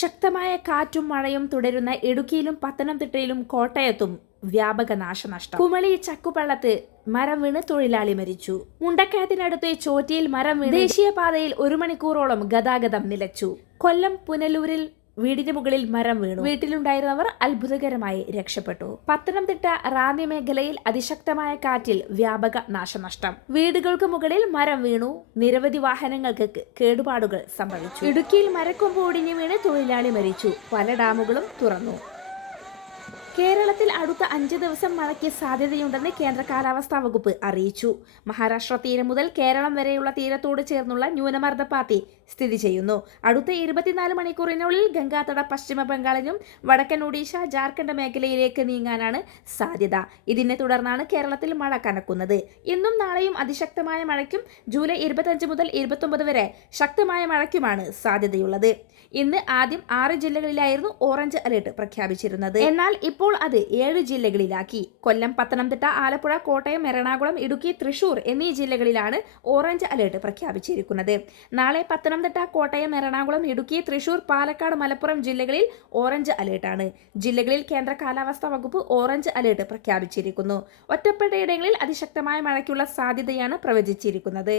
ശക്തമായ കാറ്റും മഴയും തുടരുന്ന ഇടുക്കിയിലും പത്തനംതിട്ടയിലും കോട്ടയത്തും വ്യാപക നാശനഷ്ടം. കുമളി ചക്കുപള്ളത്ത് മരം വീണ് തൊഴിലാളി മരിച്ചു. മുണ്ടക്കയത്തിനടുത്ത് ചോറ്റിയിൽ മരം വീണ് ദേശീയപാതയിൽ ഒരു മണിക്കൂറോളം ഗതാഗതം നിലച്ചു. കൊല്ലം പുനലൂരിൽ വീടിന് മുകളിൽ മരം വീണു. വീട്ടിലുണ്ടായിരുന്നവർ അത്ഭുതകരമായി രക്ഷപ്പെട്ടു. പത്തനംതിട്ട റാന്നി മേഖലയിൽ അതിശക്തമായ കാറ്റിൽ വ്യാപക നാശനഷ്ടം. വീടുകൾക്ക് മുകളിൽ മരം വീണു. നിരവധി വാഹനങ്ങൾക്ക് കേടുപാടുകൾ സംഭവിച്ചു. ഇടുക്കിയിൽ മരക്കൊമ്പ് ഒടിഞ്ഞു വീണ് തൊഴിലാളി മരിച്ചു. പല ഡാമുകളും തുറന്നു. കേരളത്തിൽ അടുത്ത അഞ്ച് ദിവസം മഴയ്ക്ക് സാധ്യതയുണ്ടെന്ന് കേന്ദ്ര കാലാവസ്ഥാ വകുപ്പ് അറിയിച്ചു. മഹാരാഷ്ട്ര തീരം മുതൽ കേരളം വരെയുള്ള തീരത്തോട് ചേർന്നുള്ള ന്യൂനമർദ്ദപാത്തി സ്ഥിതി ചെയ്യുന്നു. അടുത്ത ഇരുപത്തിനാല് മണിക്കൂറിനുള്ളിൽ ഗംഗാതട പശ്ചിമ ബംഗാളിലും വടക്കൻ ഒഡീഷ ജാർഖണ്ഡ് മേഖലയിലേക്ക് നീങ്ങാനാണ് സാധ്യത. ഇതിനെ തുടർന്നാണ് കേരളത്തിൽ മഴ കനക്കുന്നത്. ഇന്നും നാളെയും അതിശക്തമായ മഴയ്ക്കും ജൂലൈ ഇരുപത്തഞ്ച് മുതൽ ഇരുപത്തൊമ്പത് വരെ ശക്തമായ മഴയ്ക്കുമാണ് സാധ്യതയുള്ളത്. ഇന്ന് ആദ്യം ആറ് ജില്ലകളിലായിരുന്നു ഓറഞ്ച് അലേർട്ട് പ്രഖ്യാപിച്ചിരുന്നത്. എന്നാൽ ഇപ്പോൾ അത് ഏഴ് ജില്ലകളിലാക്കി. കൊല്ലം പത്തനംതിട്ട ആലപ്പുഴ കോട്ടയം എറണാകുളം ഇടുക്കി തൃശൂർ എന്നീ ജില്ലകളിലാണ് ഓറഞ്ച് അലേർട്ട് പ്രഖ്യാപിച്ചിരിക്കുന്നത്. നാളെ പത്തനംതിട്ട കോട്ടയം എറണാകുളം ഇടുക്കി തൃശൂർ പാലക്കാട് മലപ്പുറം ജില്ലകളിൽ ഓറഞ്ച് അലേർട്ടാണ്. ജില്ലകളിൽ കേന്ദ്ര കാലാവസ്ഥാ വകുപ്പ് ഓറഞ്ച് അലേർട്ട് പ്രഖ്യാപിച്ചിരിക്കുന്നു. ഒറ്റപ്പെട്ടയിടങ്ങളിൽ അതിശക്തമായ മഴയ്ക്കുള്ള സാധ്യതയാണ് പ്രവചിച്ചിരിക്കുന്നത്.